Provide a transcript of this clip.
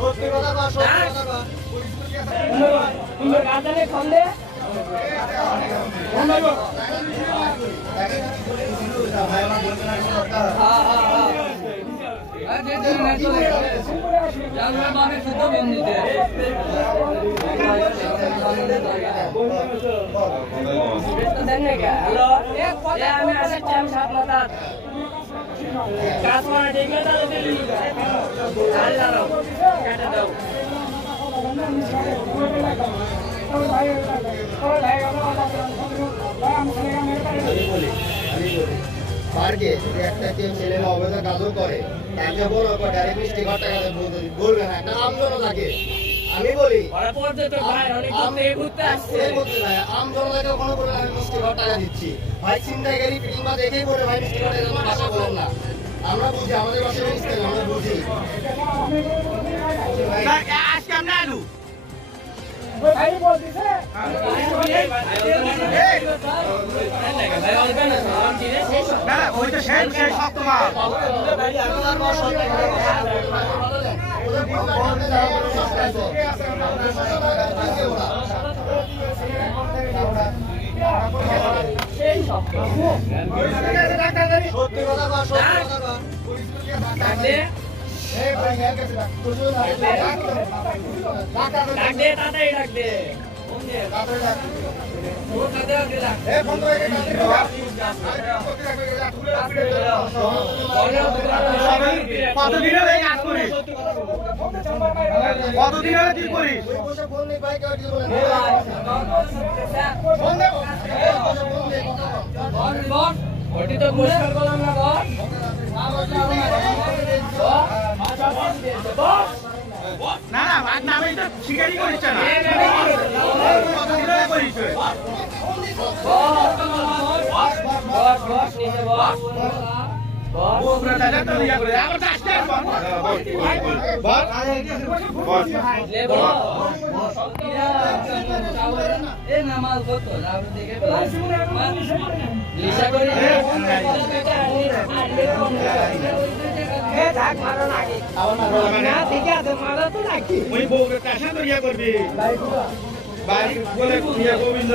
সত্যি কথা বা সত্যি কথা বা তুমি গাজালে খন্দে আমি আসছি আমি 7 মাথা কাজ করা দেখলে তাহলে দাঁড়াও কেটে দাও পার্কে যদি একটা কেউ ছেলে অবৈধ কাজও করে তাকে বলো ডাইরেক্ট মিষ্টি ঘর টাকা বলবে না একটা আমজনও থাকে আমি বলি আমজনতাকে কোনো বলে আমি মিষ্টি ঘর টাকা দিচ্ছি ভাই চিন্তাকারী কিংবা দেখেই বলে ভাই মিষ্টি ঘর টাকা বাসা বলেন না আমরা বুঝি আমাদের বাসায় মিষ্টি আমরা বুঝি আজকে আমরা আলু ভাই বলতেছে না ওই তো শেষ সপ্তমাল সত্যি কথা বা সত্যি কথা না না ভাত নামে তো শিকারি করিস না গোবিন্দ